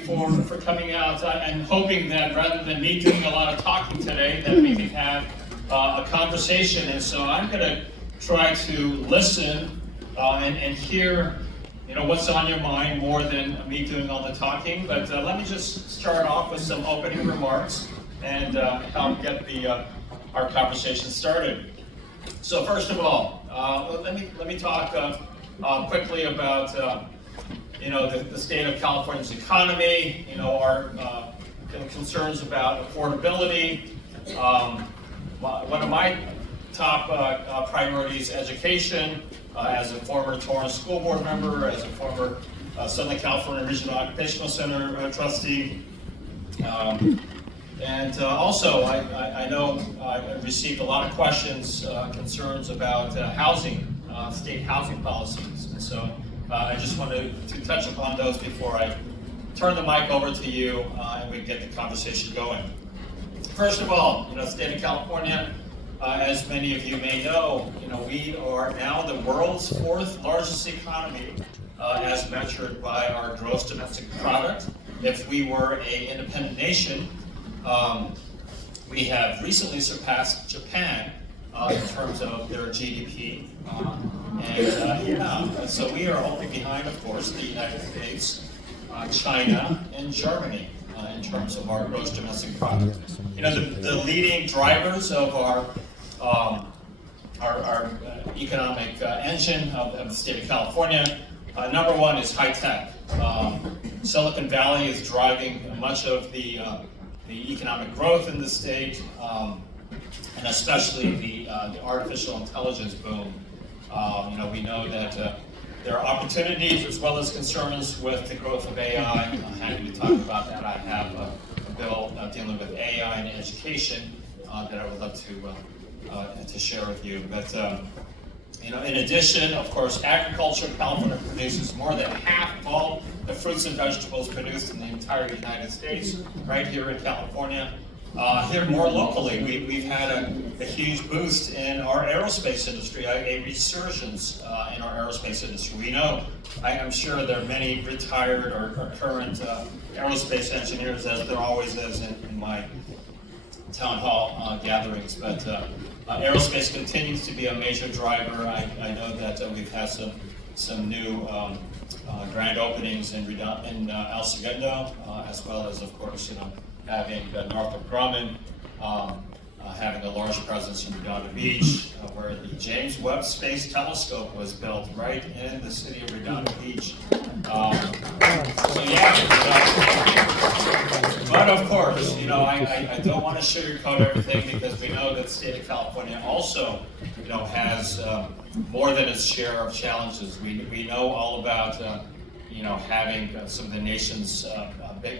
for coming out and hoping that rather than me doing a lot of talking today, that we can have a conversation. And so I'm going to try to listen and hear, what's on your mind more than me doing all the talking. But let me just start off with some opening remarks and help get our conversation started. So first of all, let me talk quickly about the state of California's economy, our concerns about affordability. One of my top priorities, education, as a former Torrance School Board member, as a former Southern California Regional Occupational Center trustee. And also, I know I received a lot of questions, concerns about housing, state housing policies. And so I just wanted to touch upon those before I turn the mic over to you and we get the conversation going. First of all, state of California, as many of you may know, we are now the world's fourth largest economy as measured by our gross domestic product. If we were an independent nation, we have recently surpassed Japan in terms of their GDP. So we are only behind, of course, the United States, China, and Germany in terms of our gross domestic product. The leading drivers of our economic engine of the state of California, number one is high tech. Silicon Valley is driving much of the economic growth in the state, and especially the artificial intelligence boom. We know that there are opportunities as well as concerns with the growth of AI. I'm happy to talk about that. I have a bill dealing with AI in education that I would love to share with you. But in addition, of course, agriculture. California produces more than half of all the fruits and vegetables produced in the entire United States, right here in California. Here more locally, we've had a huge boost in our aerospace industry, a resurgence in our aerospace industry. We know, I'm sure there are many retired or current aerospace engineers, as there always is in my town hall gatherings, but aerospace continues to be a major driver. I know that we've had some new grand openings in El Segundo, as well as, of course, having Northrop Grumman, having a large presence in Redondo Beach, where the James Webb Space Telescope was built right in the city of Redondo Beach. But of course, I don't want to sugarcoat everything, because we know that the state of California also, has more than its share of challenges. We know all about, having some of the nation's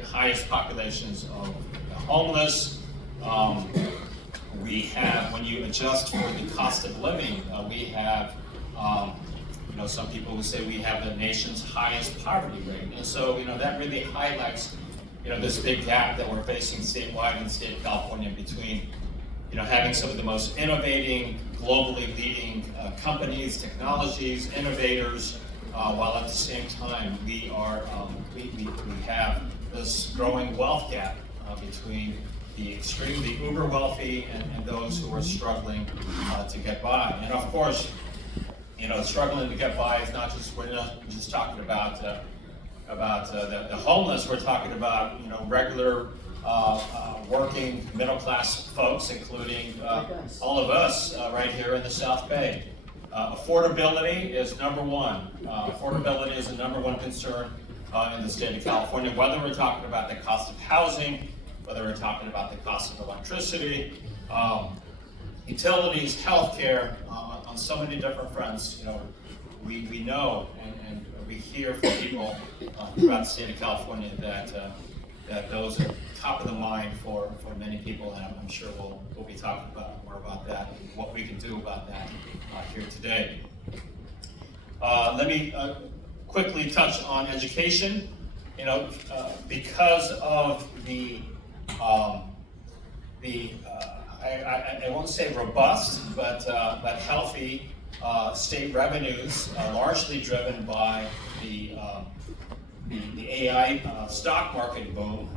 highest populations of homeless. We have, when you adjust for the cost of living, we have, some people would say we have the nation's highest poverty rate. And so, that really highlights, this big gap that we're facing statewide in the state of California between, having some of the most innovating, globally leading companies, technologies, innovators, while at the same time we have this growing wealth gap between the extremely uber wealthy and those who are struggling to get by. And of course, struggling to get by is we're not just talking about the homeless. We're talking about regular working middle class folks, including all of us right here in the South Bay. Affordability is number one. Affordability is the number one concern in the state of California, whether we're talking about the cost of housing, whether we're talking about the cost of electricity, utilities, healthcare, on so many different fronts. We know and we hear from people throughout the state of California that those are top of the mind for many people, and I'm sure we'll be talking more about that and what we can do about that here today. Let me quickly touch on education. Because of I won't say robust, but healthy state revenues, largely driven by the the AI stock market boom,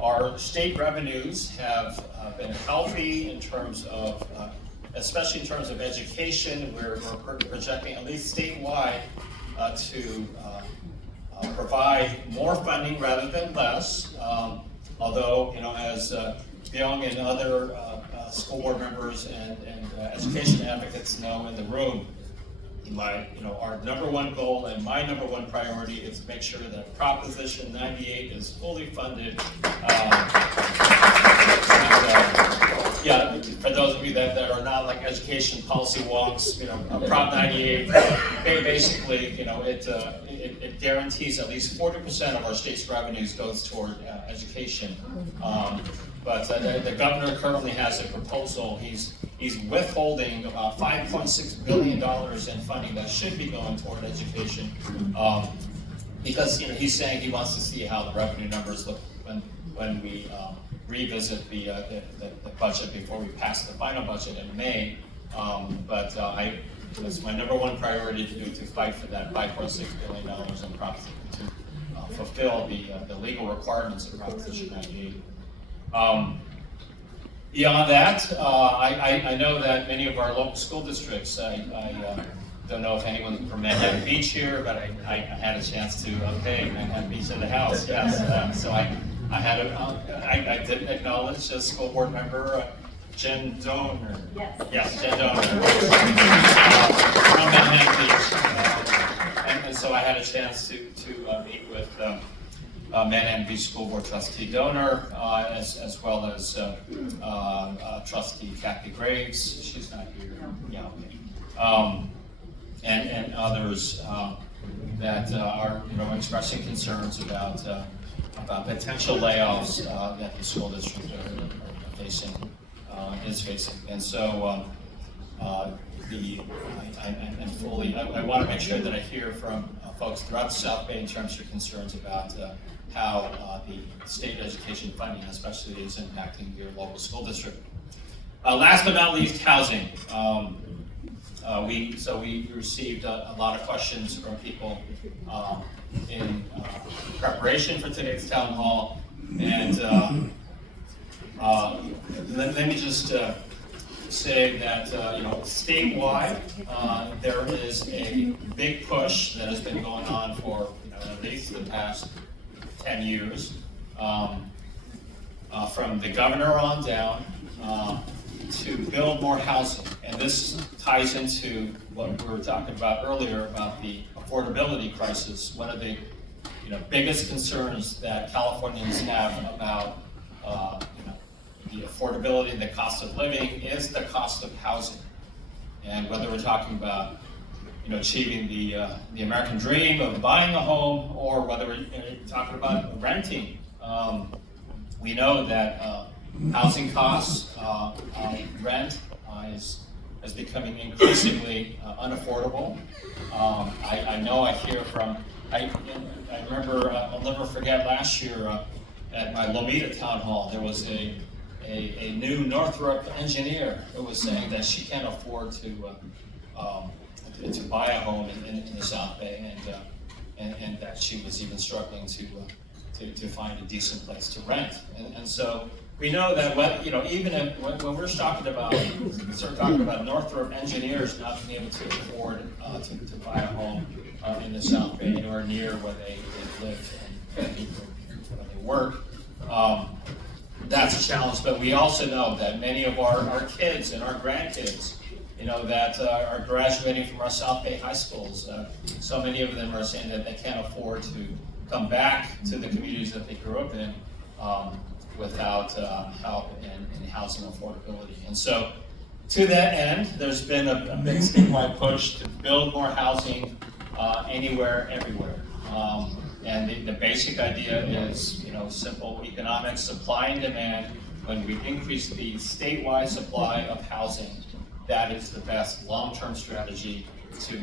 our state revenues have been healthy in terms of, especially in terms of education. We're projecting, at least statewide, to provide more funding rather than less. Although, as Byung and other school board members and education advocates know in the room, our number one goal and my number one priority is to make sure that Proposition 98 is fully funded. For those of you that are not like education policy wonks, Prop 98 basically, it guarantees at least 40% of our state's revenues goes toward education. But the governor currently has a proposal. He's withholding about $5.6 billion in funding that should be going toward education, because he's saying he wants to see how the revenue numbers look when we revisit the budget before we pass the final budget in May. It's my number one priority to fight for that $5.6 billion in Proposition to fulfill the legal requirements of Proposition 98. Beyond that, I know that many of our local school districts, I don't know if anyone's from Manhattan Beach here, but I had a chance to, Manhattan Beach in the house, yes. So I did acknowledge a school board member, Jen Donor. Yes, Jen Donor. From Manhattan Beach. And so I had a chance to meet with Manhattan Beach School Board Trustee Donor, as well as Trustee Kathy Graves. She's not here. Yeah, okay. And others that are expressing concerns about potential layoffs that the school district is facing. And so I want to make sure that I hear from folks throughout the South Bay in terms of your concerns about how the state education funding especially is impacting your local school district. Last but not least, housing. We received a lot of questions from people in preparation for today's town hall, and let me just say that statewide there is a big push that has been going on for at least the past 10 years, from the governor on down, to build more housing. And this ties into what we were talking about earlier about the affordability crisis. One of the biggest concerns that Californians have about the affordability and the cost of living is the cost of housing. And whether we're talking about achieving the American dream of buying a home, or whether we're talking about renting, we know that housing costs, rent is becoming increasingly unaffordable. I know I hear from, I remember, I'll never forget last year at my Lomita town hall, there was a new Northrop engineer who was saying that she can't afford to buy a home in the South Bay, and that she was even struggling to find a decent place to rent. And so we know that even when we're talking about Northrop engineers not being able to afford to buy a home in the South Bay or near where they live and where they work, that's a challenge. But we also know that many of our kids and our grandkids, that are graduating from our South Bay high schools, so many of them are saying that they can't afford to come back to the communities that they grew up in without help in housing affordability. And so to that end, there's been a big statewide push to build more housing anywhere, everywhere. And the basic idea is, simple economics, supply and demand. When we increase the statewide supply of housing, that is the best long-term strategy to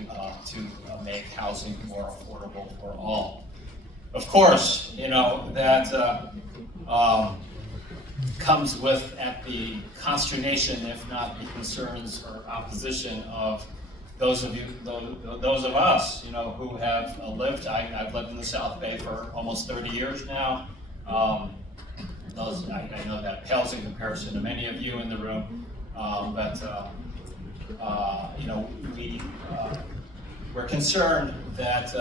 make housing more affordable for all. Of course, that comes with at the consternation, if not the concerns or opposition of those of us, who have lived, I've lived in the South Bay for almost 30 years now. I know that pales in comparison to many of you in the room, we're concerned that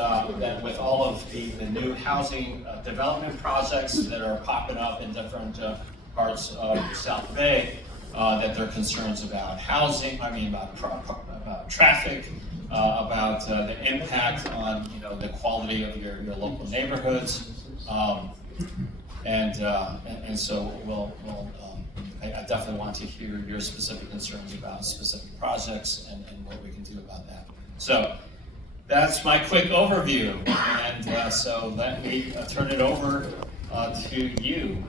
with all of the new housing development projects that are popping up in different parts of the South Bay, that there are concerns about housing, about traffic, about the impact on the quality of your local neighborhoods, and so I definitely want to hear your specific concerns about specific projects and what we can do about that. So that's my quick overview, and so let me turn it over to you.